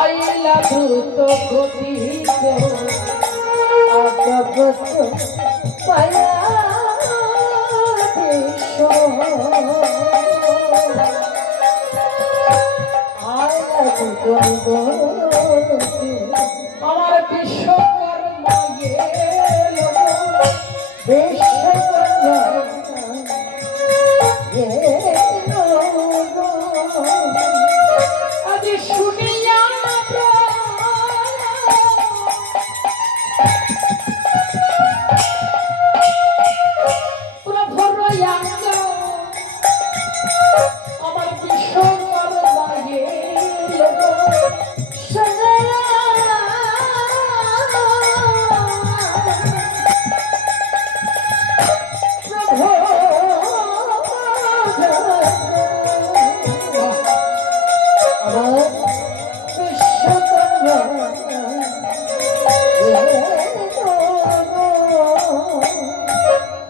আইলা দ্রুত গতি আগত পায়া আমার বিশ্বকর্মা এলো বিশ্বকর্মা আজ শুনিয়া আমার বিশ্বকর্মা এলো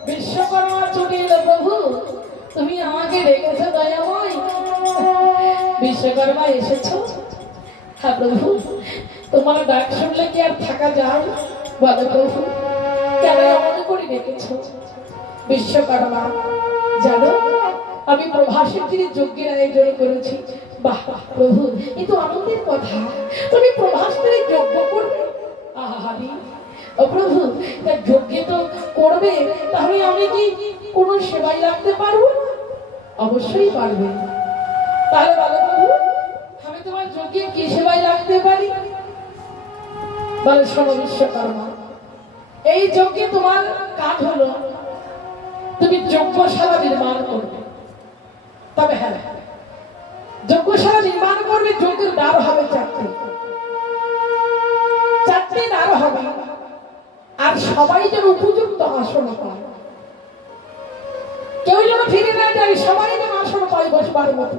বিশ্বকর্মা ছুটি এলো প্রভু, তুমি আমাকে রেখেছো দয়াময়। বিশ্বকর্মা এসেছো? হ্যাঁ প্রভু, তোমার ডাক শুনলে কি আর থাকা যায়? বলো প্রভু, কেন এমন করে রেখেছো? বিশ্বকর্মা জানো, আমি প্রভাসের যিনি যজ্ঞের আয়োজন করেছি। বাহ প্রভু, এ তো আনন্দের কথা, তুমি প্রভাসের যজ্ঞ করবে। আহারি ও প্রভু, তার যজ্ঞে তো করবে, তাহলে আমি কি কোনো সেবাই রাখতে পারবো? অবশ্যই পারবে। তাহলে বলো প্রভু, আমি তোমার যজ্ঞে কি সেবাই রাখতে পারি? বলে শোনো বিশ্বকর্মা, এই যজ্ঞে তোমার কাজ হলো তুমি যজ্ঞশালা নির্মাণ করবে। তবে হ্যাঁ, যজ্ঞশালা নির্মাণ করবে, যজ্ঞের দ্বার হবে চারটে দ্বার হবে, আর সবাই যেন উপযুক্ত আসন পায়, কেউ যেন ফিরে না যায়, সবাই যেন আসন পায় বসবার মতো।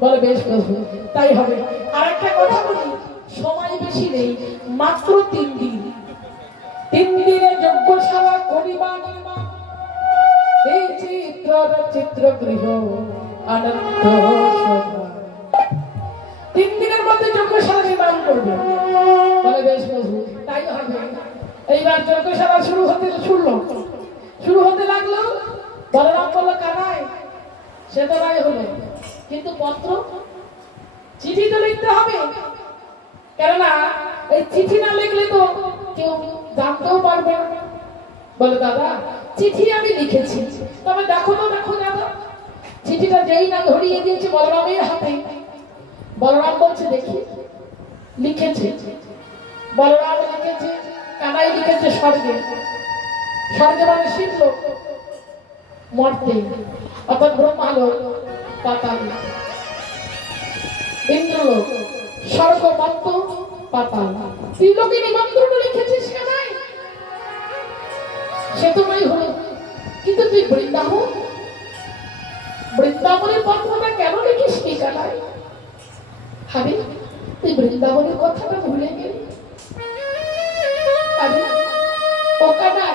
বলে বেশ প্রভু, তাই হবে। আর একটা কথা বলি, সময় বেশি নেই, মাত্র 3 দিন। 3 দিনে যজ্ঞশালা করিবা নির্মাণ, এই চিত্রগৃহ আনন্দ সভা। 3 দিনের মধ্যে যজ্ঞশালা নির্মাণ করবে। বলে বেশ প্রভু, তাই হবে। এইবার যজ্ঞশালা শুরু হতে লাগলো। বলরাম বলল, কানাই সে তো রায় হলো, কিন্তু পত্র চিঠি তো লিখতে হবে, কেননা এই চিঠি না লিখলে তো কেউ জানতেও পারবে না। বলে দাদা, চিঠি আমি লিখেছি, তবে দেখো দাদা, চিঠিটা যেই না ধরিয়ে দিয়েছে বলরামের হাতে। বলরাম বলছে দেখি। লিখেছে বলরাম, লিখেছে কানাই, লিখেছে স্বর্গে। স্বর্গে মানে শিবলোক, মর্তে অর্থাৎ ব্রহ্মালোক, পাতাল, ইন্দ্রলোক, স্বর্গ, মর্ত, পাতাল, ত্রিলোকে নিমন্ত্রণ লিখেছিস কানাই। সে তো নাই হলো, কিন্তু তুই বৃন্দাবনের পত্রটা কেন লিখিস নি কানাই? আরে তুই বৃন্দাবনের কথাটা ভুলে গেলি? আরে ও কানাই,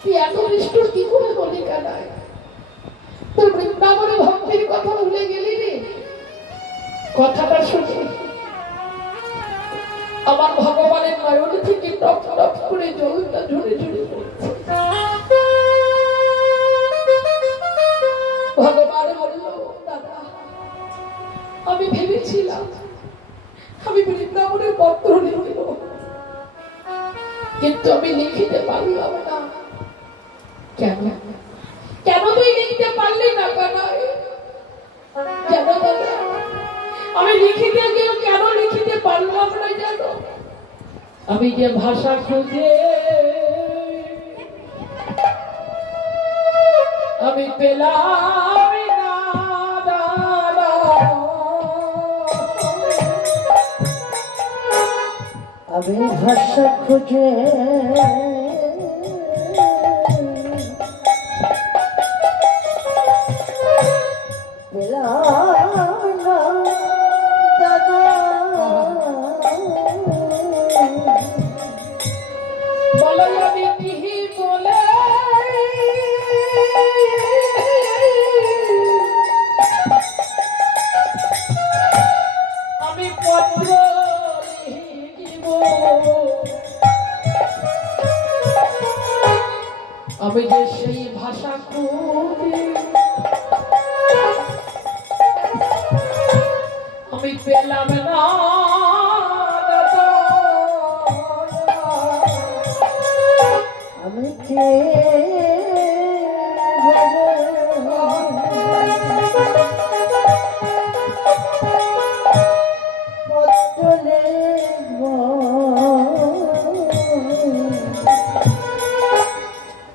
তুই এত নিষ্ঠুর কি করে বলি কানাই? তোর বৃন্দাবনের ভক্তির কথা ভুলে গেলি রে? কথাটা শুনে আমার ভগবানের নয়ন থেকে টপ টপ করে জলটা ঝরে ঝরে পড়ছে। ভগবান বলল, দাদা আমি ভেবেছিলাম আমি বৃন্দাবনের পত্র লিখব, কিন্তু আমি লিখিতে পারলাম না। কেন তুই লিখতে পারলি না কানাই? কেন দাদা আমি লিখিতে গিয়েও কেন লিখিতে পারলাম না জানো? আমি যে ভাষা খুঁজে আমি পেলাম না দাদা, আমি ভাষা খুঁজে আমি পত্র আমি যে সেই ভাষা খুঁজে আমি পেলাম না দাদা, আমি কে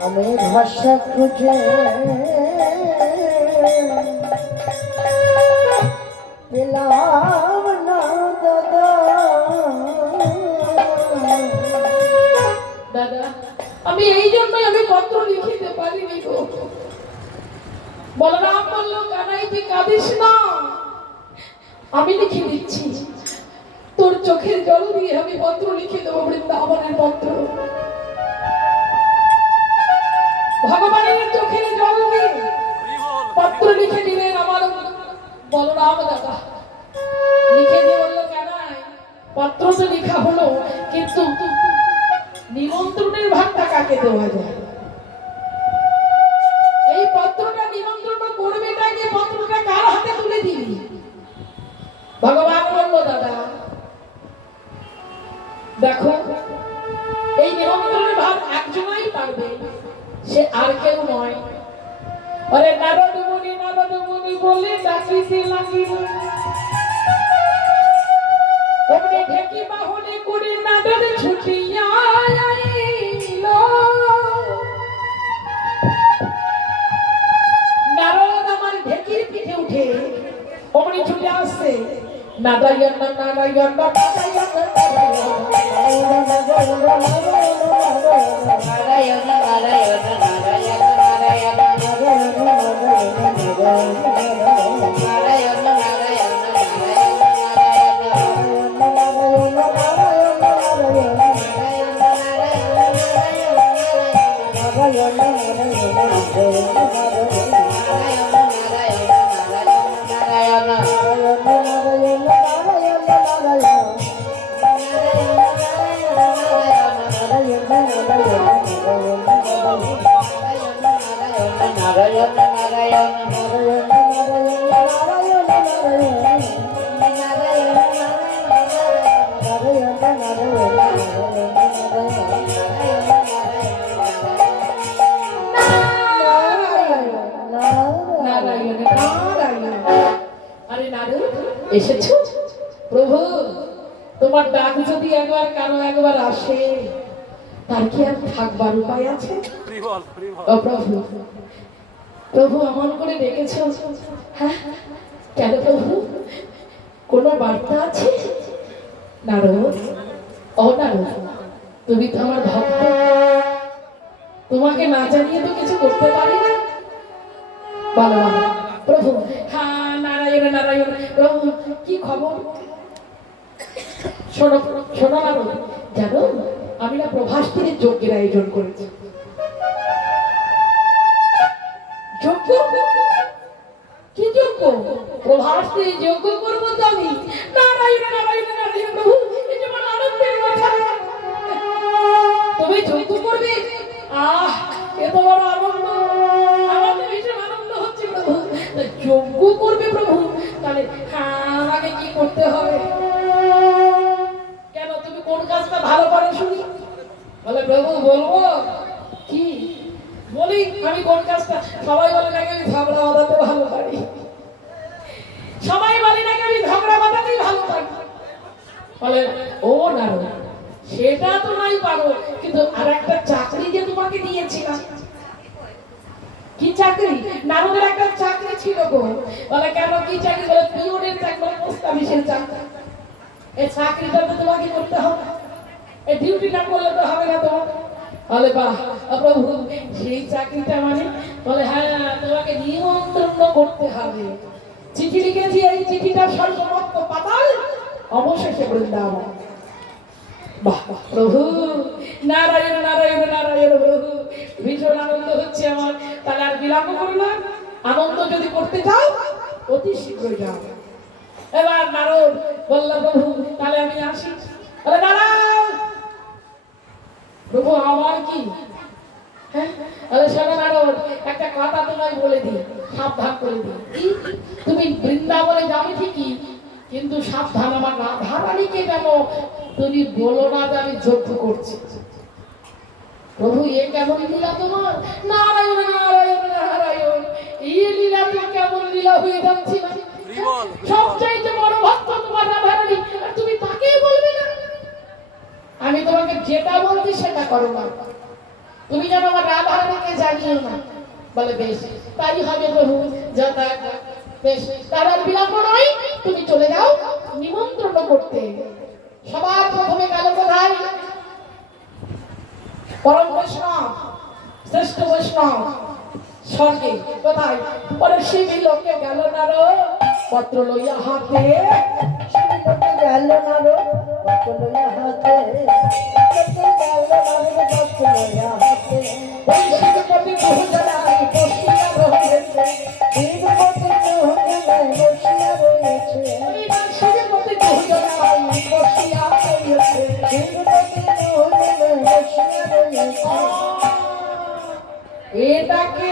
আমি ভাষা খুঁজে পেলাম না দাদা। দাদা আমি এই জন্যই আমি পত্র লিখিতে পারিনি গো। বলরাম বলল কানাই তুই কাঁদিস না, আমি লিখে দিচ্ছি, তোর চোখের জল দিয়ে আমি পত্র লিখে দেবো, বৃন্দাবনের পত্র। ভগবানের চোখের জল দিয়ে পত্র লিখে দিলেন আমার বলরাম দাদা। লিখে দিয়ে বললো কানাই পত্র তো লেখা হলো, কিন্তু নিমন্ত্রণের ভাগটা কাকে দেওয়া যায়? এই পত্রটা নিমন্ত্রণ করবে তাকে, পত্রটা কার হাতে তুলে দিবি? ভগবান বলল দাদা দেখো এই নিমন্ত্রণের ভাগ একজনই পারবে, সে আর কেউ নয়। আরে নারদ মুনি বলে ডাকিতে লাগিল, ওমনি ঢেকি বাহনে করে নারদ ছুটিয়া আইল। নারদ আমার ঢেকির পিঠে উঠে ওমনি ছুটে আসছে, নারায়ণ নারায়ণ এসেছো প্রভু, তোমার ডাক যদি একবার কারো একবার আসে তার কি আর থাকবার উপায় আছে? ও প্রভু, প্রভু এমন করে ডেকেছো, হ্যাঁ কেন প্রভু, কোনো বার্তা আছে? নারদ, ও নারদ, তুমি তো আমার ভক্ত, তোমাকে না জানিয়ে তো কিছু করতে পারি না। বলো প্রভু। হ্যাঁ নারায়ণ নারায়ণ। প্রভু কি খবর? শোনো শোনো নারদ, জানো আমি না প্রভাষ্টির যজ্ঞের আয়োজন করেছি। যজ্ঞ? কি যজ্ঞ? প্রভাষ্টির যজ্ঞ করবো তো আমি। নারায়ণ নারায়ণ নারায়ণ। প্রভু এই যে আমার আনন্দের কথা, তুমি যজ্ঞ করবে? আহ এত বড় আনন্দ, আমার তো ভীষণ আনন্দ হচ্ছে প্রভু। যজ্ঞ করবে প্রভু, তাহলে আমাকে কি করতে হবে? কেন তুমি কোন কাজটা ভালো পারো শুনি? বলে প্রভু বলবো কি? বলি আমি কোন কাজটা। সবাই বলে নাকি আমি ঝগড়া বাঁধাতে ভালো পারি, সবাই বলে নাকি আমি ঝগড়া বাঁধাতেই ভালো পারি। বলে ও না সেটা তো নাই পারো, কিন্তু আর একটা চাকরি যে তোমাকে দিয়েছিলাম। কি চাকরি? নারদের একটা চাকরি ছিল গো। বলে কেন কি চাকরি? বলে পিওনের চাকরি, পোস্ট অফিসের চাকরি। এই চাকরিটা তো তোমাকে করতে হবে, এই ডিউটি না করলে তো হবে না তোমার। বলে বাহ প্রভু সেই চাকরিটা মানে? বলে হ্যাঁ তোমাকে নিমন্ত্রণ করতে হবে। চিঠি লিখেছি, এই চিঠিটা সর্বমত্ত পাতাল, অবশেষে বৃন্দাবন। বাহ প্রভু, নারায়ণ নারায়ণ নারায়ণ। প্রভু ভীষণ আনন্দ হচ্ছে আমার, তাহলে আর বিলম্ব করো না, আনন্দ যদি করতে চাও অতি শীঘ্রই যাও। এবার নারদ বলল প্রভু তাহলে আমি আসি। বলে দাঁড়াও প্রভু, আমার কি? হ্যাঁ আরে শোনো নারদ, একটা কথা তোমায় বলে দিই, সাবধান করে দিই। কি? তুমি বৃন্দাবনে যাবে ঠিকই, কিন্তু সাবধান, আমার রাধারানীকে যেন তুমি বলো না যে আমি যজ্ঞ করছি। প্রভু, এ কেমন লীলা তোমার? নারায়ণ নারায়ণ নারায়ণ, এই লীলা তো কেমন লীলা হয়ে যাচ্ছে না? সবচাইতে বড় ভক্ত তোমার রাধারানী, আর তুমি তাকেই বলবে না? আমি তোমাকে যেটা বলছি সেটা করো না, তুমি যেন আমার রাধারানীকে জানিও না। বলে বেশ, তাই হবে প্রভু, যথা। বেশ, তার আর বিলম্ব নয়, তুমি চলে যাও নিমন্ত্রণ করতে। সবার প্রথমে গেল কোথায়? পরম বৈষ্ণব, শ্রেষ্ঠ বৈষ্ণব স্বর্গে। কোথায়? পরে শিবি লোকে গেল নারদ পত্র লইয়া হাতে। শিবি লোকে গেল নারদ পত্র লইয়া হাতে। ওই শিবপতি বহুজনায় বসিয়া রহিয়াছে। শিবপতি বহুজনায় বসিয়া রহিয়াছে। ওই শিবপতি বহুজনায় বসিয়া রহিয়াছে। শিবপতি বহুজনায় বসিয়া রহিয়াছে। এটাকে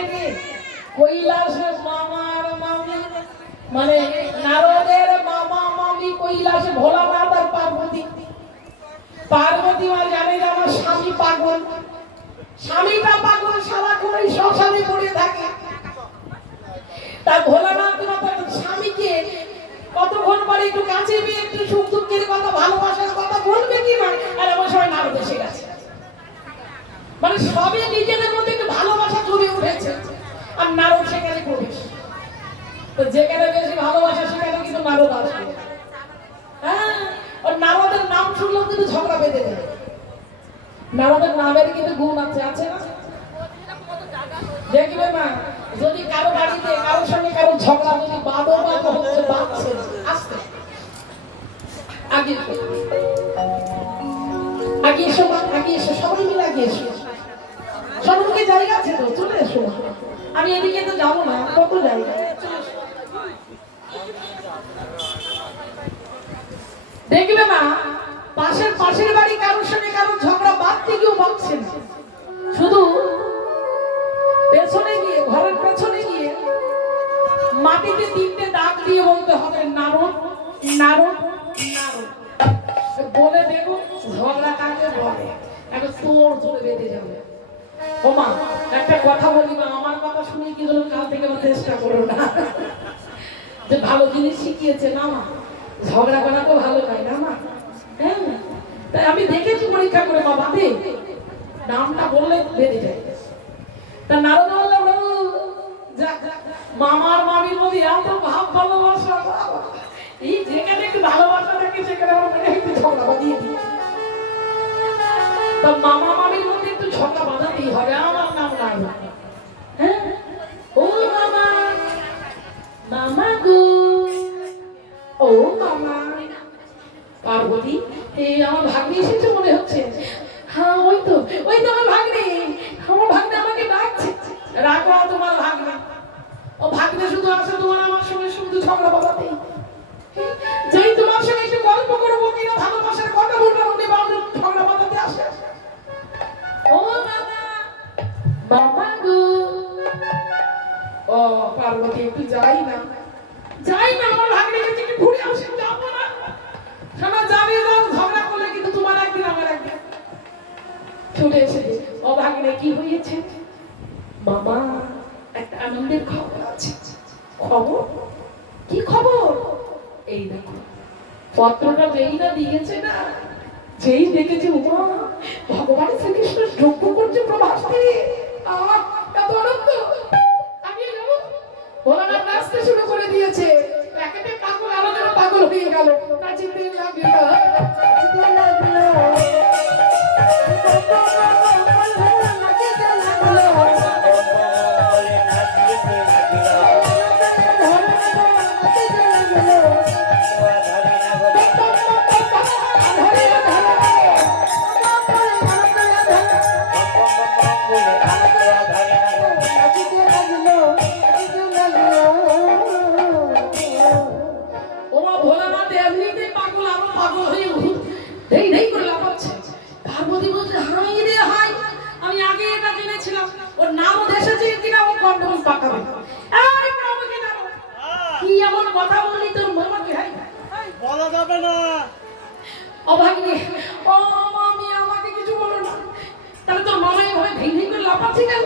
কৈলাসের মামার মামি, মানে নারদের মামা মামি কৈলাসে ভোলানাথ আর পার্বতী। পার্বতী মানে জানে যে আমার স্বামী পাগল, স্বামীটা পাগল, সারাক্ষণ ওই শ্মশানে পড়ে থাকে। তা ভোলানাথ তার স্বামীকে কতক্ষণ পরে একটু কাছে পেয়ে একটু সুখ দুঃখের কথা, ভালোবাসার কথা বলবে কি না, আর এমন সময় নারদ এসে গেছে। মানে সবে নিজেদের মধ্যে একটু ভালোবাসা জমে উঠেছে, আর নারদ সেখানে প্রবেশ। তো যেখানে বেশি ভালোবাসা সেখানে কিন্তু নারদ আসবে। হ্যাঁ, আর নারদের নাম শুনলেও কিন্তু ঝগড়া বেঁধে যায়। নারদের নামের কিন্তু গুণ আছে, আছে না? দেখবে না, যদি কারো বাড়িতে কারোর সঙ্গে কারো ঝগড়া যদি বাদো বাদো হচ্ছে, বাঁচছে আসতে আগে আগে এসো, আগে এসো, সবাই মিলে আগে এসো। সবাইকে জায়গা আছে তো, চলে এসো। আমি এদিকে তো যাবো না, কত জায়গা। দেখবে না, পাশের বাড়ি কারোর সঙ্গে কারোর ঝগড়া বাঁধতে গিয়েও বাঁধছে না, শুধু পেছনে গিয়ে, ঘরের পেছনে গিয়ে মাটিতে 3টে দাগ দিয়ে বলতে হবে নারদ নারদ নারদ। বলে দেখো ঝগড়া কাকে বলে, একটা তোর জোরে বেঁধে যাবে। ও মা, একটা কথা বলি মা, আমার কথা শুনে কি হলো, কাল থেকে আমার চেষ্টা করো না। যে ভালো জিনিস শিখিয়েছে না মা, ঝগড়া করা তো ভালো নয় না মা। হ্যাঁ, তাই আমি দেখেছি পরীক্ষা করে, মা বাদে নামটা বললে বেঁধে যায়। তা নারদ বললে প্রভু, মামার মামির মধ্যে এত ভাব ভালোবাসা, এই যেখানে একটু ভালোবাসা থাকে সেখানে আমার মনে হয় একটু ঝগড়া বাঁধিয়ে দিই। তা মামা মামির মধ্যে একটু ঝগড়া বাঁধাতেই হবে। আমার নাম নারদ। হ্যাঁ, ও মামা, মামা গো, ও মামা। পার্বতী, এই আমার ভাগ্নি এসেছে মনে হচ্ছে। হ্যাঁ, ওই তো আমার ভাগ্নি, আমার ভাগ্নি আমাকে ডাকছে। রাখো তোমার ভাগ্নি, ও ভাগ্নে শুধু আসে তোমার আমার সঙ্গে শুধু ঝগড়া বাঁধাতেই। যেই তোমার সঙ্গে একটু গল্প করবো কিনা, ভালোবাসার কথা বলবো, উনি বাবু ঝগড়া বাঁধাতে আসে। ও মামা, মামা গো। ও পার্বতী, একটু যাই না, আমার ভাগ্নে কাছে একটু ঘুরে আসে। যাবো না শোনা, যাবে যাও, ঝগড়া করলে কিন্তু তোমার একদিন আমার একদিন। ছুটে এসে, ও ভাগ্নে কি হয়েছে? মামা, একটা আনন্দের খবর আছে। খবর? কি খবর? এই দেখো, পত্রটা যেই না দিয়েছে না, যেই দেখেছে উমা ভগবান শ্রীকৃষ্ণ যজ্ঞ করছে প্রভাসে। এত আনন্দ, আমি যাবো। ভোলানাথ নাচতে শুরু করে দিয়েছে। একেতে পাগল, আলাদা পাগল হয়ে গেল, নাচিতে লাগলো। পার্বতী বলছে, হাই রে হাই, আমি আগে এটা জেনেছিলাম, ওর নাম পাকাবে। এই আমাকে দাও। কি এমন কথা বললি তোর মামাকে? বলা যাবে না। অভাগিনী, ও মামি আমাকে কিছু বলো না। তাহলে তোর মামা এইভাবে ভেঙে ভেঙে করে লাফাচ্ছে কেন?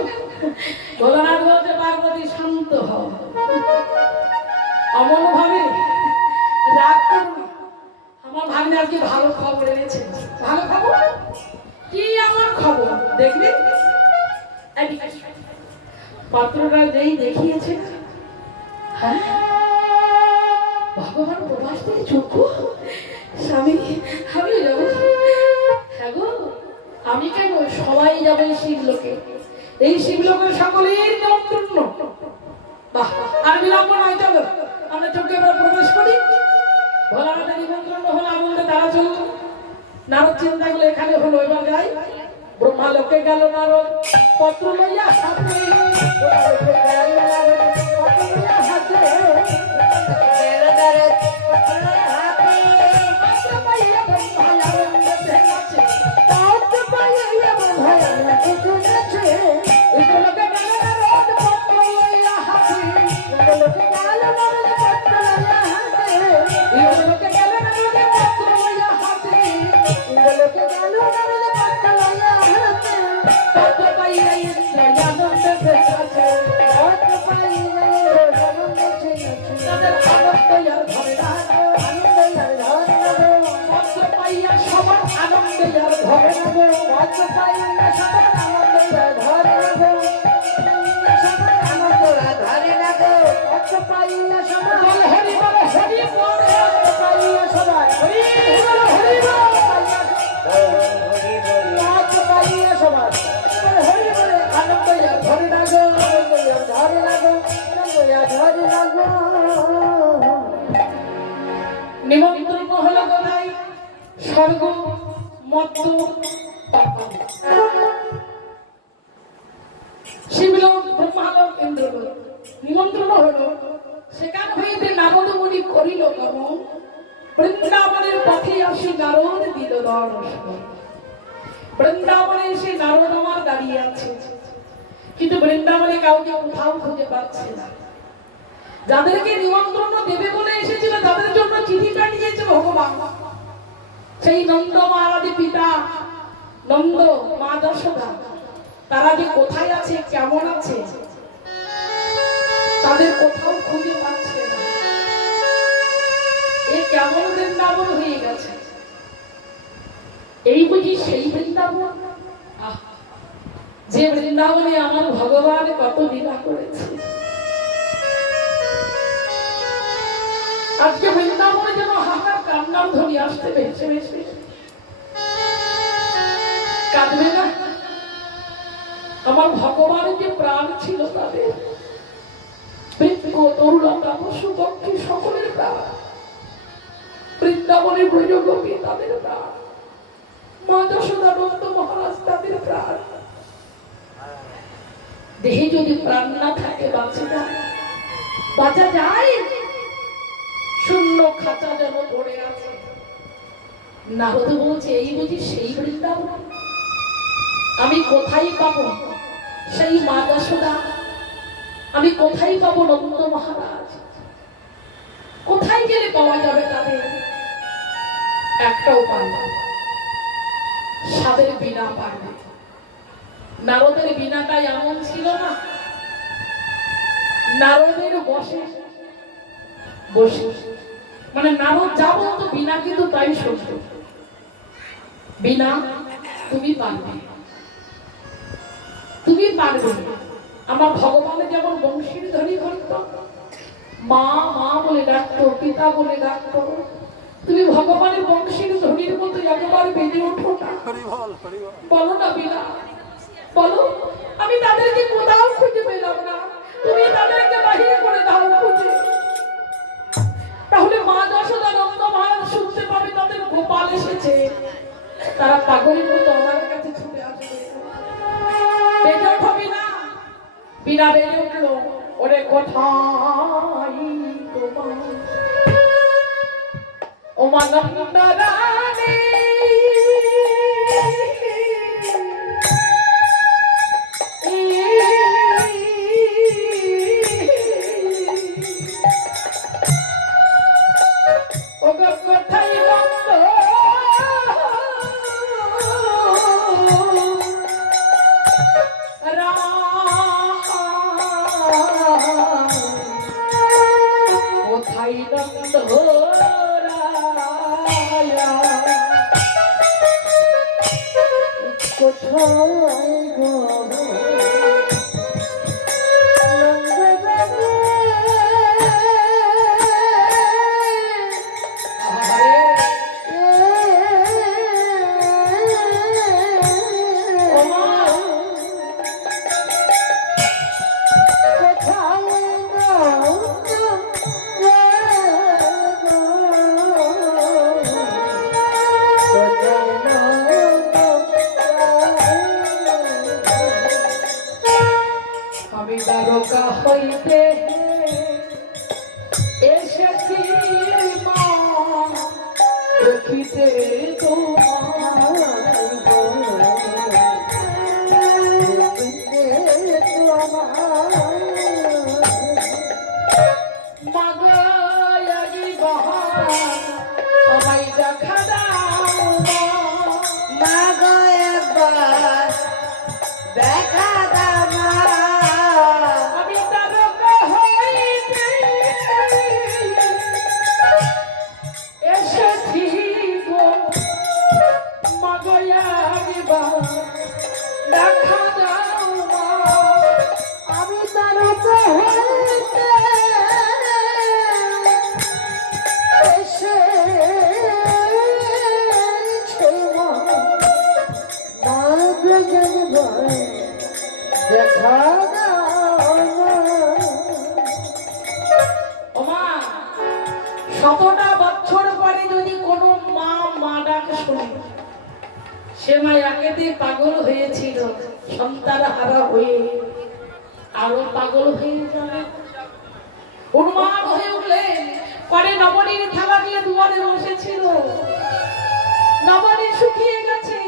ভোলানাথ বলছে, পার্বতী শান্ত হও, অমন ভাবে রাগ করো না। আমার ভাগ্নে আজকে ভালো খবর এনেছে। ভালো খবর? কি এমন খবর দেখবি? পাত্ররা যেই দেখিয়েছে, হ্যাঁ ভগবান প্রবাস থেকে চক্ষু, স্বামী আমিও যাবো। হ্যাঁ গো, আমি কেন, সবাই যাবে এই শিবলোকে। এই শিবলোকের সকলের নিমন্ত্রণ। বাহ, আর বিলম্ব নয়, চলো আমরা চোখে এবার প্রবেশ করি। ভোলানাথের নিমন্ত্রণ হলো, আমাদের তারা চললো। নারদ চিন্তা করলো এখানে হলো, এবার যাই। ব্রহ্মা লোকে গেল নারদ পত্র লইয়া হাতে, নিমন্ত্রণ হলো কোথায়? স্বর্গ, মর্ত্য, শিবলোক, ব্রহ্মালোক, ইন্দ্রলোক। নিমন্ত্রণ হলো, সেখান হইতে নারদ মুনি করিল গমন। বৃন্দাবনের পথে আসি নারদ দিল দর্শন। বৃন্দাবনে এসে নারদ আমার দাঁড়িয়ে আছে, কিন্তু বৃন্দাবনে কাউকে কোথাও খুঁজে পাচ্ছে না। যাদেরকে নিমন্ত্রণ দেবে বলে এসেছিল তাদের জন্য চিঠি পাঠিয়েছে ভগবান। সেই নন্দ মহারাজের পিতা নন্দ, মা যশোদা, তারা যে কোথায় আছে, কেমন আছে, তাদের কোথাও খুঁজে পাচ্ছে না। এ কেমন বৃন্দাবন হয়ে গেছে? এই বুঝি সেই বৃন্দাবন? যে বৃন্দাবনে আমার ভগবান কত লীলা করেছে। আজকে বৃন্দাবনে যেন হাহার কান্নার ধ্বনি আসতে বেশি বেশি। কাঁদবে না? আমার ভগবানের যে প্রাণ ছিল তাদের, বৃক্ষ, তরুলতা, পশু পক্ষী সকলের প্রাণ, বৃন্দাবনের ব্রজগোপী তাদের প্রাণ, মা যশোদা, নন্দ মহারাজ তাদের প্রাণ। দেহে যদি প্রাণ না থাকে বাঁচে না, বাঁচা যায়? শূন্য খাঁচা যেন পড়ে আছে। নারদ বলছে, এই বুঝি সেই বৃন্দাবন? আমি কোথায় পাবো সেই মা যশোদা? আমি কোথায় পাবো নন্দ মহারাজ? কোথায় গেলে পাওয়া যাবে তাদের? একটাও পারবে, সাদের বিনা পারবে। নারদের বিনাটাই এমন ছিল না, নারদের বসে বসে, মানে নারদ যা বলতো বিনা কিন্তু তাই শুনতো। বিনা, তুমি পারবে, তুমি পারবে। আমার ভগবানে যেমন বংশীর ধরি ধরত, মা মা বলে ডাকতো, পিতা বলে ডাকতো, তুমি ভগবানের বংশীর ধরির মতো একেবারে বেঁধে ওঠো না। বলো না বিনা, বলো। আমি তাদেরকে কোথাও খুঁজে পেলাম না, তুমি তাদেরকে বাহির করে দাও খুঁজে। তাহলে মা যশোদা, নন্দ মহারাজ শুনতে পাবে তাদের গোপাল এসেছে, তারা পাগলের মতো আমার কাছে ছুটে আসবে। বেজে ওঠো বিনা। বিনা বেজে উঠলো, ওরে কোথায় তোমার ও মা নন্দ রানী, কোথায় গো আমি দ্বারকা হইতে এসেছি মা দেখিতে আমায় দেখা দাও মা গো একবার দেখা দাও মা। আমি দ্বারকা হইতে এসেছি গো মাগয়া দেখা দাও মা। আমি তারকা হইতে এসেছি মা। মা গো একবার দেখা দাও মা। ওমা, শতটা বছর পরে যদি কোনো মা মা ডাক শুনে, সে মা একেতে পাগল হয়েছিল, সন্তান হারা হয়ে আরো পাগল হয়ে যাবে, উন্মাদ হয়ে উঠলেন। পরে নবনীর থালা নিয়ে দুয়ারে বসেছিল, নবনী শুকিয়ে গেছে,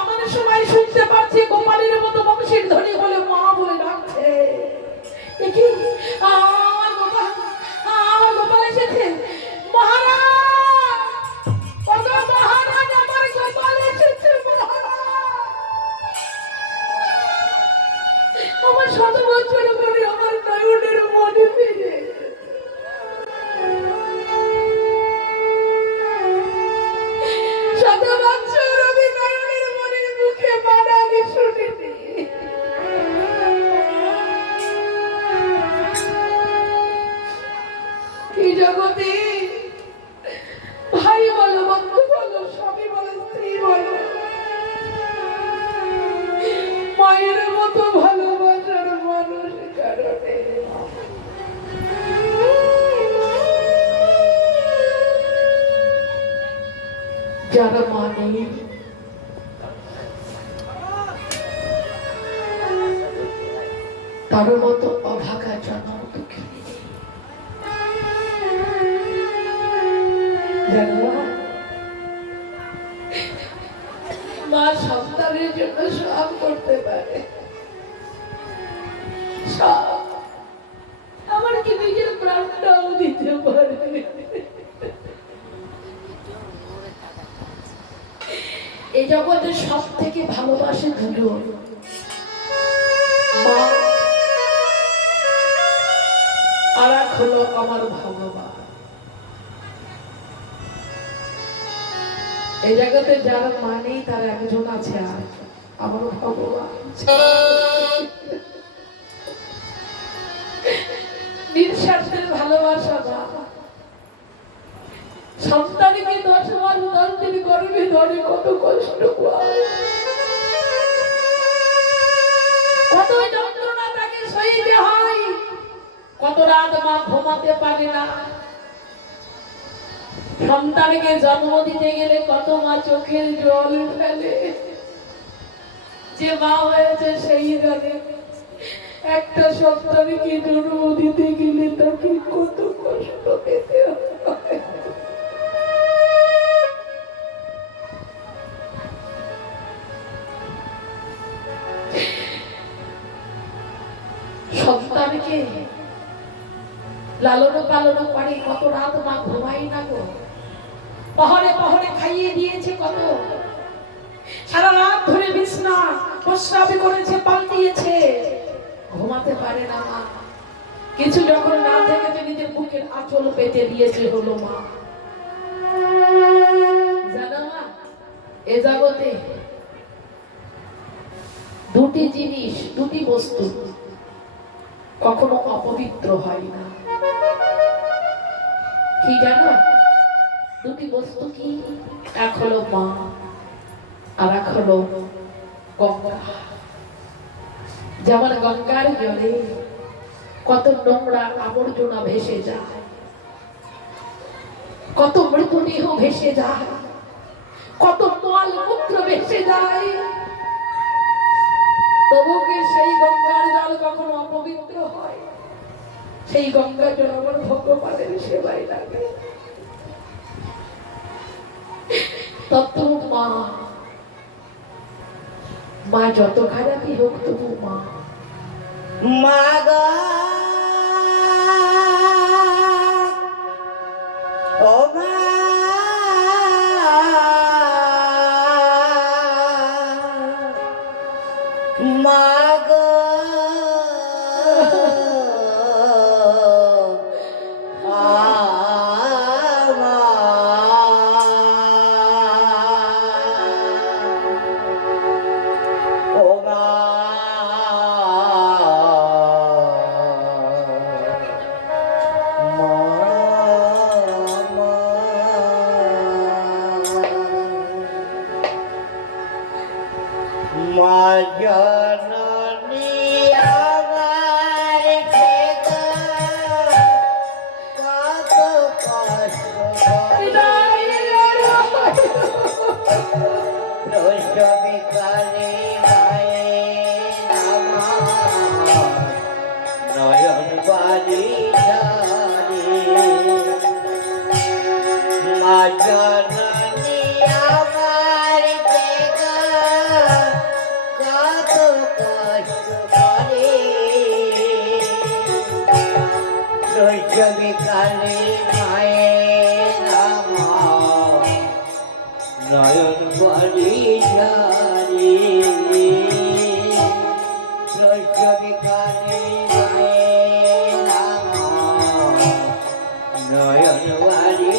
আমাদের সময় শুনতে পাচ্ছি গোপালের মতো বংশীর ধ্বনি বলে মা বলে ডাকছে। দেখি আমার গোপাল এসেছে। মহারাজ, ওগো মহারাজ, আমার গোপাল এসেছে মহারাজ। আমার 100 বছর পরে আমার নয়নের মনে ফিরে। এই জগতে ভাই বলো, বন্ধু বলো, স্বামী বলো, স্ত্রী বলো, মায়ের মতো ভালোবাসার মানুষ কারণে যারা মানে তার মতো অভাগা জনম দুঃখী। মা সন্তানের জন্য সব করতে পারে, সব, আমার কি নিজের প্রাণটাও দিতে পারে। এই জগতে সব থেকে ভালোবাসে দুটো, মা আর এক হলো আমার ভগবান। এই জগতে যারা মানে তার একজন আছে, আর আমার ভগবান। নিঃস্বার্থের ভালোবাসা না, সন্তানকে 10 মাস 10 দিন গর্ভে ধরে কত কষ্ট পায়, কত যন্ত্রণা তাকে সইতে হয়, কত রাত মা ঘুমাতে পারে না। সন্তানকে জন্ম দিতে গেলে কত মা চোখের জল ফেলে, যে মা হয়েছে সেই জানে একটা সন্তানকে জন্ম দিতে গেলে তাকে কত কষ্ট পেতে হয়। সন্তানকে লালন পালন করে কত রাত মা ঘুমাই না গো, পহরে পহরে খাইয়ে দিয়েছে কত, সারা রাত ধরে বিছনা প্রস্রাবে করেছে, পাল্টিয়েছে, ঘুমাতে পারে না মা। কিছু যখন না থেকে নিজের বুকের আঁচল পেতে দিয়েছে হলো মা। দুটি জিনিস, দুটি বস্তু কখনো অপবিত্র হয় না। কি জানো দুটি বস্তু কি? এক হলো মা, আর এক হলো গঙ্গা। যেমন গঙ্গার জলে কত নোংরা আবর্জনা ভেসে যায়, কত মৃতদেহ ভেসে যায়, কত মল মূত্র ভেসে যায়, তবু কি সেই গঙ্গার জল কখনো অপবিত্র হয়? সেই গঙ্গার জল আমার ভগবানের সেবায় লাগে। তদ্রূপ মা, মা যত খারাপই হোক তবু মা। মাগা ও মা, মাগো জননী আমার থেকে কত কষ্ট বিকালে মায়ের আমার নয়ন বাড়ি মা জননী আমার থেকে কত কষ্ট করে শৈশবিকালে মায়ের আমার নয়ন বাড়ি ঝাড়ি শৈশবিকালে মায়ের আমার নয়ন বাড়ি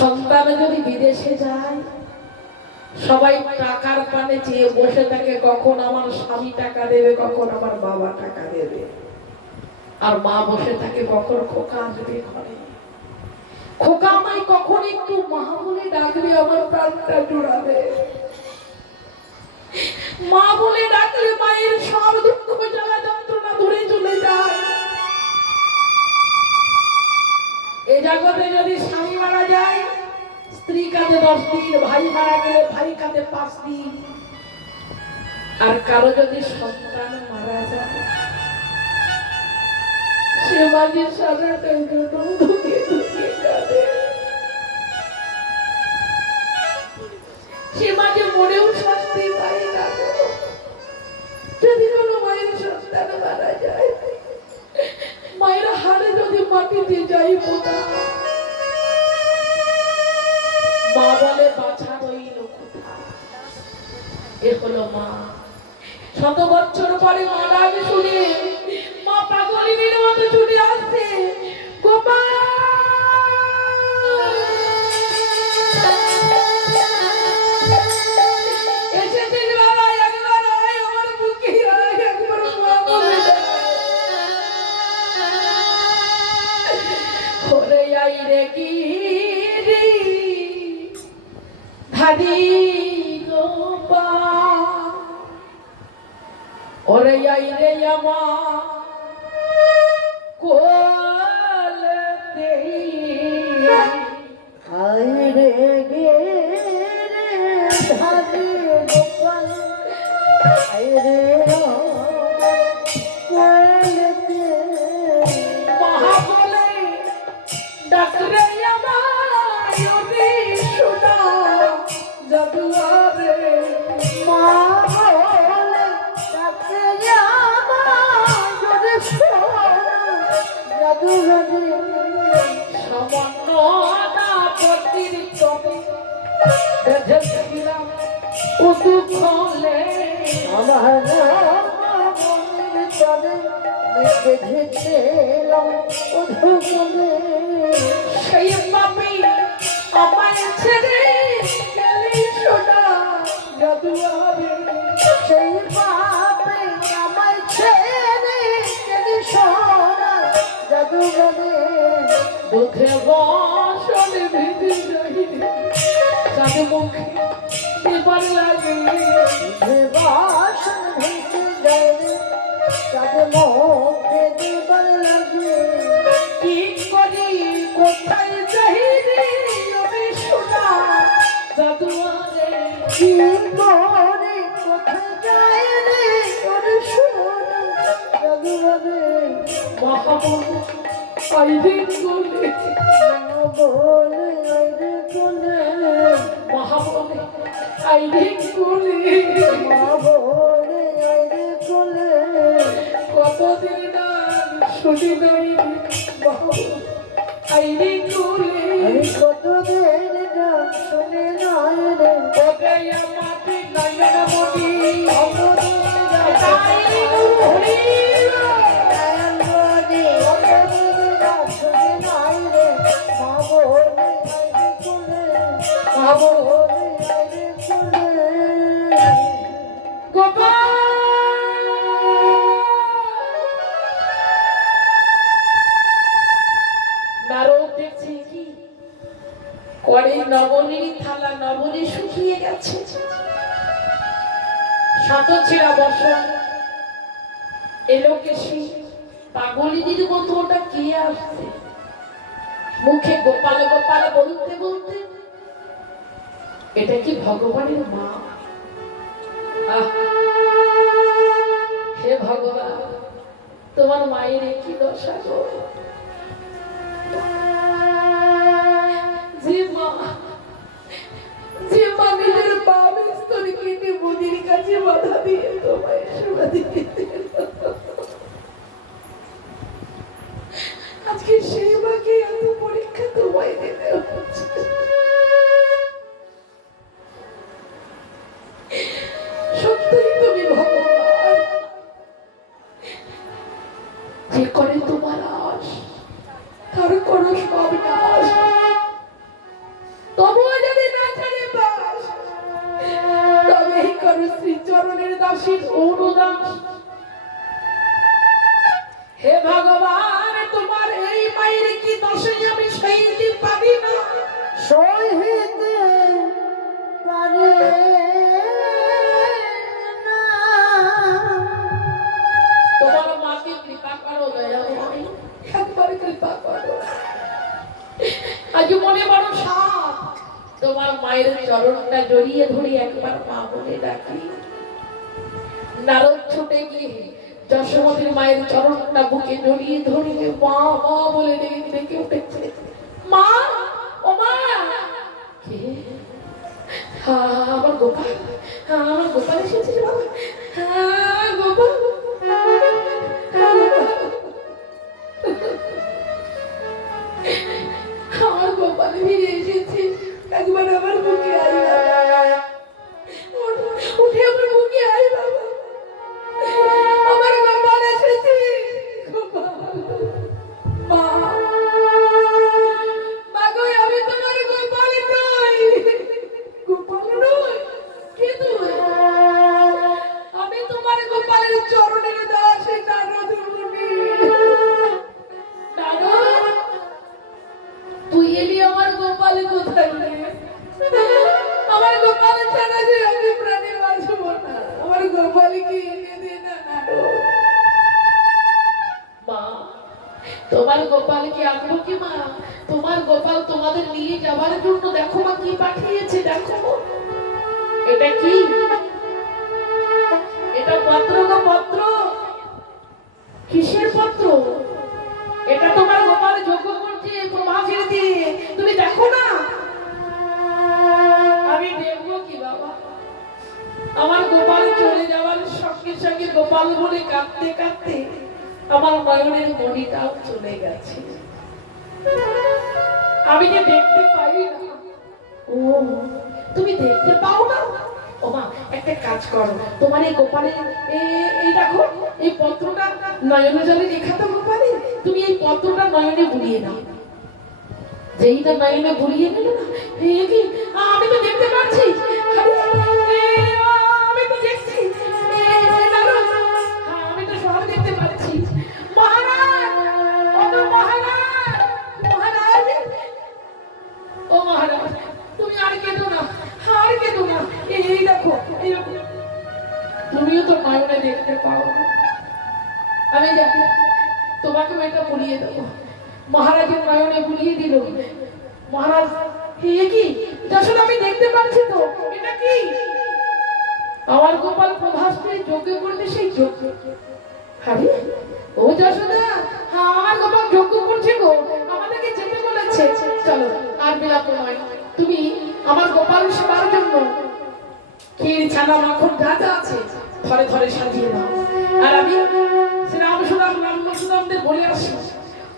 সন্তান যদি বিদেশে যায় সবাই টাকার পানে চেয়ে বসে থাকে, কখন আমার স্বামী টাকা দেবে, কখন আমার বাবা টাকা দেবে। আর মা বসে থাকে কখন খোকা আসবে ঘরে, খোকা আমায় কখন একটু মা বলে ডাকবে, আমার প্রাণটা জুড়াবে। মা বলে ডাকলে মায়ের সব দুঃখ জ্বালা যন্ত্রণা ধরে চলে যায়। এ জগতে যদি স্বামী মারা যায় স্ত্রী কাঁদে 10 দিন, ভাই মারা গেলে ভাই কাঁদে 5 দিন। আর কারো যদি সন্তান মারা যায় সে মাঝে সারাটার জন্য ধুকিয়ে ধুকিয়ে কাঁদে। সে মাঝে মরেও শান্তি পায় না। যদি কোনো মায়ের সন্তান মারা যায়, মায়ের হাড়ে যদি মাটিতে যাই পোতা, মা বলে বাছা রইল কোথায়। এ হলো মা। 100 বছর পরে মা ডাক শুনে মা পাগলিনীর মতো ছুটে আসছে, গোপাল এসেছিস বাবা, একবার আয় আমার বুকে আয়, একবার মা বলে ও রে আমার কোলেতে আয় রে গে রে ধারে গোপাল আয় রে কোলেতে মহাবলে ডাকরে আমার ওরে সোনা জাদুয়ারে মা বলে ডাকে আমার যদি জাদু জাদু সামান্য আনা পতির তবে বেঁধেছিলাম ও দুঃখলে আমার মনের চলে বেঁধেছিলাম অধুকলে সেই পাপি আমায় ছেড়ে গেলি সোনা জাদুয়ারে সেই পাপে আমায় ছেড়ে গেলি সোনা জাদু বলে দুঃখে বসন ভিজে যাই চাঁদ মুখে এবার লাগে বাসন ভেসে যায় রে চাঁদ মুখে দেবার লাগে কি করি কোথায় যাই রে ওরে সোনা জাদুয়ারে কি করে কোথায় যায় রে ওরে সোনা জাদু বলে মহাবল আইদিন বলে মা বলে আইরে কোলে মহাবলে আইদিন বলে মা বলে আইরে কোলে কতদিন না শুনি নাই মহাবল আইদিন বলে আমি কত দিন না শুনে নাই রে ওকে আমাকে নয়ন মনি কত দিন না তাই হরি নয়নমণি কত দিন না শুনে নাই রে মা বলে আইরে কোলে মা বলে আইরে কোলে গোপাল নারদ দেখছে কি করে নবনীর থালা নবনী শুকিয়ে গেছে সাতছিড়া বসন এলো কেশি পাগলিনীর মতো ওটা কে আসছে মুখে গোপাল গোপাল বলতে বলতে এটা কি ভগবানের মা আহ! হে ভগবান তোমার মায়ের কি দশা গো যে মা নিজের পাপ স্তরে কেটে মোদির কাছে বাধা দিয়ে তোমায় সেবা দিতে আজকে সেই মাকে এত পরীক্ষা তোমায় দিতে হচ্ছে সত্যই তুমি ভগবান যে করে তোমার আশ তার করো সব নাশ তবুও যদি না ছাড়ে পাশ তবেই করো শ্রীচরণের দাসীর অনুদাস হে ভগবান তোমার এই মায়ের কি দশে আমি সইতে পারি না সহিতে পারে না তোমার মাকে কৃপা করো দয়াময় একবার কৃপা করো আজ মনে বড় সাপ তোমার মায়ের চরণটা জড়িয়ে ধরি একবার মা বলে ডাকি নারদ ছুটে গিয়ে যশোমতীর মায়ের চরণটা বুকে জড়িয়ে ধরিয়ে মা মা বলে ডেকে ডেকে উঠেছে মা ও মা কে আমার গোপাল আমার গোপাল এসেছে বাবা গোপাল আমার গোপাল ফিরে এসেছে একবার আমার বুকে আই বাবা উঠে আমার বুকে আই বাবা আমার গোপাল এসেছে গোপাল মা মা গো আমি তোমার গোপাল নই গোপাল নই কে তুই আমি তোমার তোমার গোপালকে আনবো কি মা? তোমার গোপাল তোমাদের নিয়ে যাওয়ার জন্য দেখো মা কি পাঠিয়েছে, দেখো এটা কি? এটা পত্র গো পত্র। কিসের পত্র? এটা তোমার গোপাল যজ্ঞ করছে প্রভাসের দিয়ে, তুমি দেখো না? আমি দেখবো কি বাবা? আমার গোপাল চলে যাওয়ার সঙ্গে সঙ্গে গোপাল বলে কাঁদতে কাঁদতে আমার নয়নের মণিটাও চলে গেছে। আমি যে দেখতে পাই না। ও তুমি দেখতে পাও না? ও মা একটা কাজ করো, তোমার এই গোপালের এই দেখো এই পত্রটা নয়নে জলে লেখা তো গোপালের, তুমি এই পত্রটা নয়নে বুলিয়ে নাও। যেইটা নয়নে বুলিয়ে নিল না, কি আমি তো দেখতে পাচ্ছি, আমি তো দেখছি, আমি তো সব দেখতে পাচ্ছি। মহারাজ, ও মহারাজ, মহারাজ, ও মহারাজ, তুমি আর কেঁদো না, আর কেঁদো না। এই দেখো, এই দেখো, তুমিও তো নয়নে দেখতে পাও। আমি জানি তোমাকে এটা বুলিয়ে দেবো। মহারাজের নয়নে বুলিয়ে দিল। মহারাজ কি যশোদা, আমি দেখতে পাচ্ছি তো, এটা কি? আমার গোপাল প্রভাসকে যজ্ঞ করতে, সেই যজ্ঞ। আরে ও যশোদা, হ্যাঁ আমার গোপাল যজ্ঞ করছে গো, আমাদেরকে যেতে বলেছে। চলো আর বিলম্ব নয়, তুমি আমার গোপাল সেবার জন্য ক্ষীর ছানা মাখন যা যা আছে ধরে ধরে সাজিয়ে দাও। আর আমি শ্রীরাম সুরাম রাম সুরামদের বলে আসি,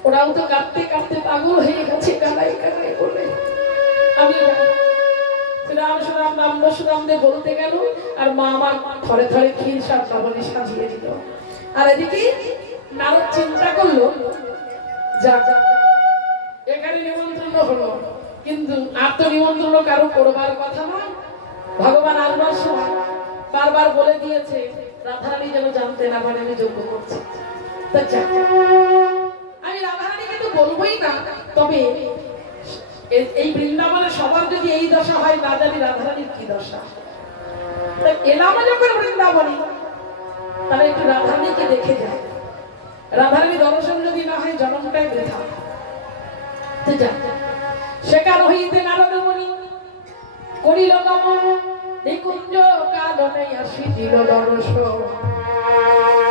ওরাও তো কাঁদতে কাঁদতে পাগল হয়ে গেছে, কানাই কানাই বলে। আমি শ্রীরাম সুরাম রাম সুরামদের বলতে গেল, আর মা আমার ধরে ধরে ক্ষীর সাবধানে সাজিয়ে দিল। আর এদিকে নারদ চিন্তা করলো, যা এখানে নিমন্ত্রণ হলো, কিন্তু আর তো নিমন্ত্রণ কারো করবার কথা নয়। ভগবান আসবার সময় বারবার বলে দিয়েছে রাধারানী যেন জানতে না পারে আমি যজ্ঞ করছি। আমি রাধারানীকে তো বলবোই না, তবে এই বৃন্দাবনে সবার যদি এই দশা হয়, না জানি রাধারানীর কি দশা। তাই এলাম যখন বৃন্দাবনে, তাহলে একটু রাধারানীকে দেখে যায়। রাধারানী দর্শন যদি না হয় জন্মটাই বৃথা। সেকার হইতে নারদ মুনি করিল গমন, নিকুঞ্জ কাননে আসি দিল দর্শন।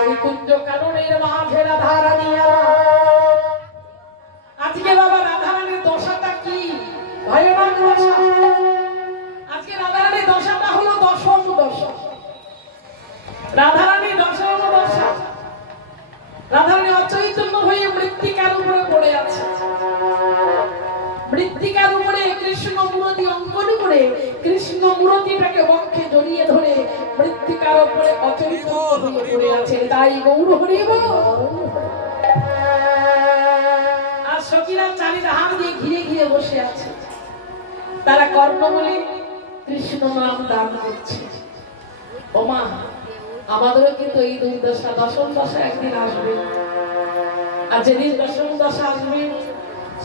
নিকুঞ্জ কাননের মাঝে রাধারানী। আজকে বাবা রাধারানীর দশাটা কি ভয়ানক দশা। আজকে রাধারানীর দশাটা হলো দশম দশা। রাধারানীর দশম দশা, রাধারানী অচৈতন্য হয়ে মৃত্তিকার উপরে পড়ে আছে। মৃত্তিকার উপরে কৃষ্ণ মূর্তি অঙ্কন করে কৃষ্ণ মূর্তিটাকে বক্ষে জড়িয়ে ধরে মৃত্তিকার উপরে অচৈতন্য হয়ে পড়ে আছে। তাই গৌর হরি বল। আর সখীরা চারিদিকে হাত দিয়ে ঘিরে ঘিরে বসে আছে। তারা কর্ণ বলে কৃষ্ণ নাম দান করছে। ও মা, আমাদেরও কিন্তু এই দুর্দশা, দশম দশা একদিন আসবে। আর যেদিন দশম দশা আসবে,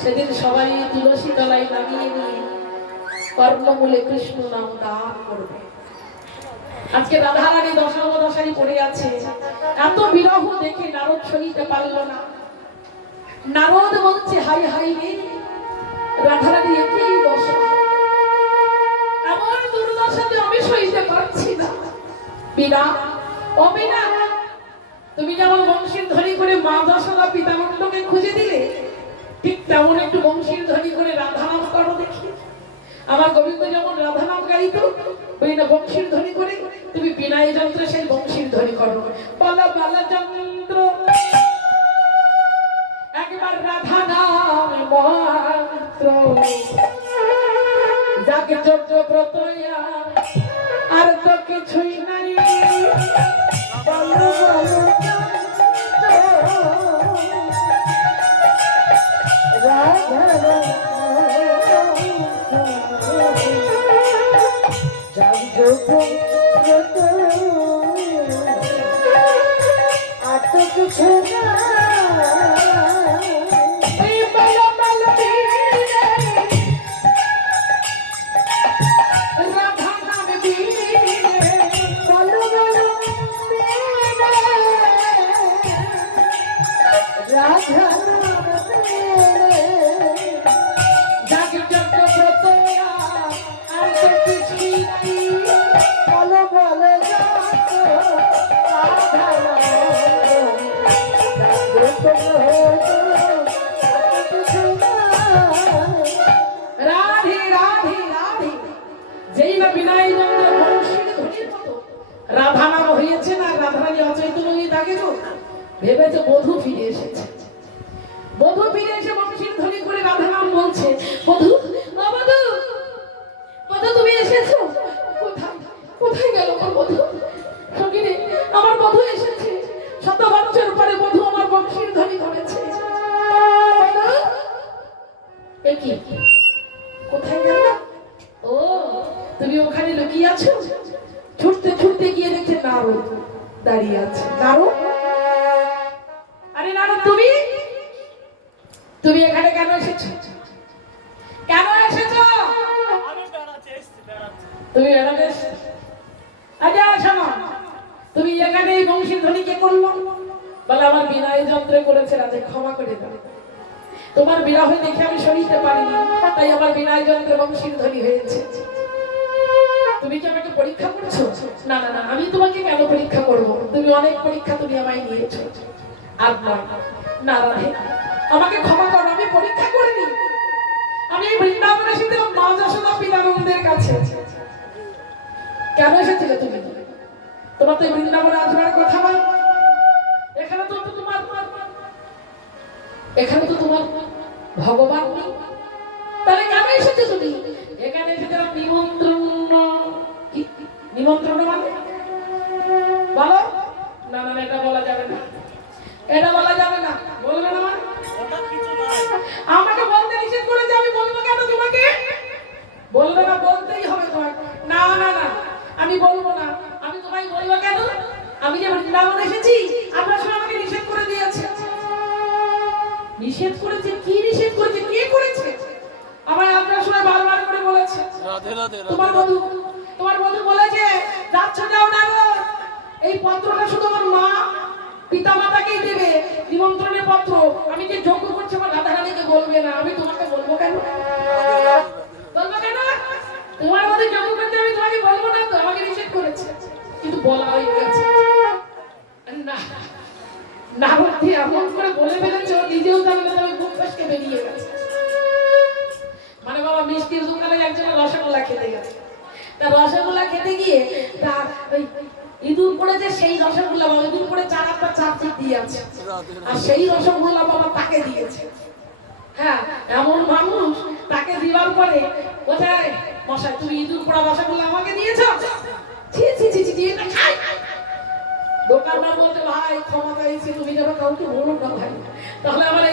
সেদিন সবাই তুলসী তলায় নামিয়ে নিয়ে কর্ণমূলে কৃষ্ণ নাম দান করবে। আজকে রাধারানী দশম দশায় পড়ে আছে। এত বিরহ দেখে নারদ সইতে পারল না। নারদ বলছে, হাই হাই রে রাধারানী একই দশা, এমন দুর্দশাতে আমি সইতে পারছি না। বিনা ও বিনা, তুমি যেমন বংশীর ধরি করে মা যশোদা পিতামণ্ডকে খুঁজে দিলে, ঠিক তেমন একটু বংশীর ধরি করে রাধা নাম করো দেখি। আমার গোবিন্দ যেমন রাধা নাম গাইতো, ওই না বংশীর ধ্বনি করে তুমি বিনায় যন্ত্রে সেই বংশীর ধ্বনি করো। বালা বালা যন্ত্র একবার রাধা নাম মন্ত্র, যাকে যজ্ঞ ব্রত আর তো কিছুই নাই। রাধা ভেবেছে বধূ ফিরে এসেছে। বধূ ফিরে এসে বংশীর ধ্বনি করে রাধা নাম বলছে, বধূ, ও বধূ, বধূ তুমি এসেছো? কোথায় কোথায় গেল আমার বধূ? সঙ্গিনী, আমার বধূ এসেছে, শত বছর পরে বধূ আমার বংশীর ধ্বনি ধরেছে। এ কি, কোথায় গেল? ও, তুমি ওখানে লুকিয়ে আছো? ছুটতে ছুটতে গিয়ে দেখছে নারদ দাঁড়িয়ে আছে। নারদ, আরে নারদ, তুমি তুমি এখানে কেন এসেছো? কেন এসেছো? আমি বেড়াতে এসেছি, বেড়াতে। তুমি বেড়াতে এসেছো? আচ্ছা শোনো, তুমি এখানে এই বংশীর ধ্বনি কে করলো? বলে আমার বিনয় যন্ত্রে করেছে, রাধে ক্ষমা করে দাও। তোমার বিরহ দেখে আমি সইতে পারিনি, তাই আমার বিনয় যন্ত্রে বংশীর ধ্বনি হয়েছে। তুমি কি আমাকে পরীক্ষা করছো? না না না, আমি তোমাকে কেন পরীক্ষা করব? তুমি অনেক পরীক্ষা তুমি আমায় নিয়েছো। আর নয়, না রাধে, আমাকে ক্ষমা করো, আমি পরীক্ষা করিনি। আমি এই বৃন্দাবনে এসেছিলাম মা যশোদা পিতানন্দের কাছে। কেন এসেছিলে তুমি? তোমার তো এই বৃন্দাবনে আসবার কথা বল। এখানে তো তোমার ভগবান নেই, তাহলে কেন এসেছো তুমি? এখানে এসেছিলাম নিমন্ত্রণ। কি নিমন্ত্রণ মানে বলো? না না, এটা বলা যাবে না, এটা বলা যাবে না। বলবে না মানে? ওটা কিছু নয়। আমাকে বলতে নিষেধ করেছে, আমি বলবো কেন তোমাকে? বলবে না, বলতেই হবে তোমার। না না না, আমি বলবো না। আমি তোমায় বলবো কেন? আমি যে বৃন্দাবন এসেছি, আপনার সঙ্গে আমাকে নিষেধ করে দিয়েছে। নিষেধ করেছে? কি নিষেধ করেছে? কে করেছে? আমায় আপনার সঙ্গে বারবার করে বলেছে। রাধে রাধে তোমার বধূ, তোমার বধূ বলেছে যাচ্ছ যাও না গো, এই পত্রটা শুধু আমার মা পিতা মাতাকেই দেবে, নিমন্ত্রণের পত্র। আমি যে যজ্ঞ করছি আমার রাধা রানীকে বলবে না। আমি তোমাকে বলবো কেন? বলবো কেন? তোমার মধ্যে যজ্ঞ করতে আমি তোমাকে বলবো না তো, আমাকে নিষেধ করেছে। কিন্তু বলা হয়ে গেছে না, না বলতে এমন করে বলে ফেলেছে, ও নিজেও জানে না, আমি মুখ ফসকে বেরিয়ে গেছে। মানে বাবা মিষ্টির দোকানে একজন রসগোল্লা খেতে গেছে, তা রসগোল্লা খেতে গিয়ে তা ওই ইঁদুর পড়েছে, সেই রসগোল্লা বাবা ইঁদুর পড়ে চার একটা চারটি দিয়ে আছে, আর সেই রসগোল্লা বাবা তাকে দিয়েছে। হ্যাঁ, এমন মানুষ তাকে দিবার পরে কোথায় মশাই তুমি ইঁদুর পড়া রসগোল্লা আমাকে দিয়েছো? ছি ছি ছি ছি, এটা খাই। দোকানদার বলতে ভাই ক্ষমা চাইছি, তুমি যেন কাউকে বলো না ভাই, তাহলে আমার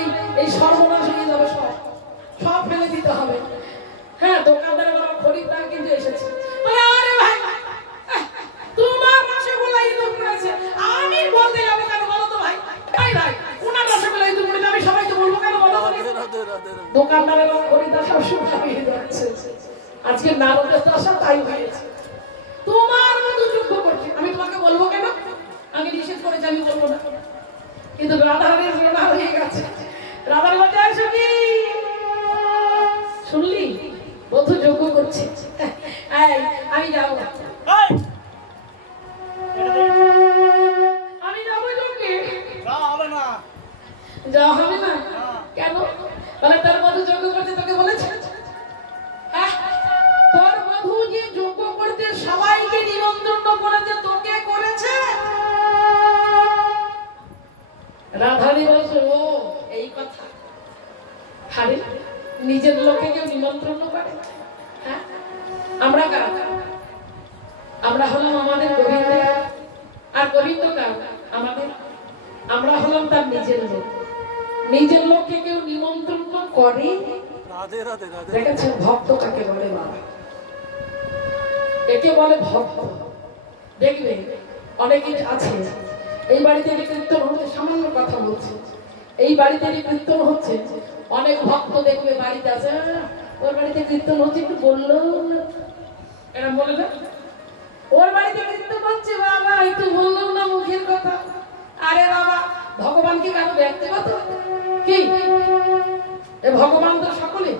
এই সর্বনাশ হয়ে যাবে, সব সব ফেলে দিতে হবে। হ্যাঁ, দোকানদারের বাবা খরিদ্দার কিন্তু এসেছে, বলে আরে ভাই তোমার রসগোল্লা ইঁদুর পড়েছে, আমি বলতে যাবো কেন বলো তো ভাই? ভাই ভাই ওনার রসগোল্লা ইঁদুর পড়েছে, আমি সবাইকে বলবো কেন বলো তো? দোকানদারের বাবা খরিদ্দার সব সময় হয়ে যাচ্ছে। আজকে নারদের দশা তাই হয়েছে। তোমার মতো যুদ্ধ করছে, আমি তোমাকে বলবো কেন? আমি নিষেধ করেছি, আমি বলবো না। কিন্তু রাধারানীর জোড়া হয়ে গেছে। রাধার বাজার শুনি, শুনলি বধূ যজ্ঞ করছে। আমি যাবো, আমি যাবো যজ্ঞে। হবে না। যাওয়া হবে না কেন? বলে তার বধূ যজ্ঞ করতে তোকে বলেছে? তোর বধূ যে যজ্ঞ করতে সবাইকে নিমন্ত্রণ করেছে, তোকে করেছে? রাধারানী বলছে ও এই কথা। আরে নিজের লোকে কেউ নিমন্ত্রণ করে? হ্যাঁ, আমরা কারা? আমরা হলাম আমাদের গোবিন্দ, আর গোবিন্দ কারা? আমাদের। আমরা হলাম তার নিজের লোক। নিজের লোককে কেউ নিমন্ত্রণ করে? রাধে রাধে রাধে। দেখেছেন ভক্ত কাকে বলে? বাবা, একে বলে ভক্ত। দেখবে অনেকে আছে, এই বাড়িতে যে কীর্তন হচ্ছে, সামান্য কথা বলছে, এই বাড়িতে যে কীর্তন হচ্ছে, অনেক ভক্ত দেখবে বাড়িতে আছে, ওর বাড়িতে কীর্তন হচ্ছে একটু বললো, এরকম বলে না? ওর বাড়িতে কীর্তন হচ্ছে বাবা একটু বললাম না মুখের কথা। আরে বাবা, ভগবান কি কারো ব্যক্তিগত? কি ভগবান তো সকলে।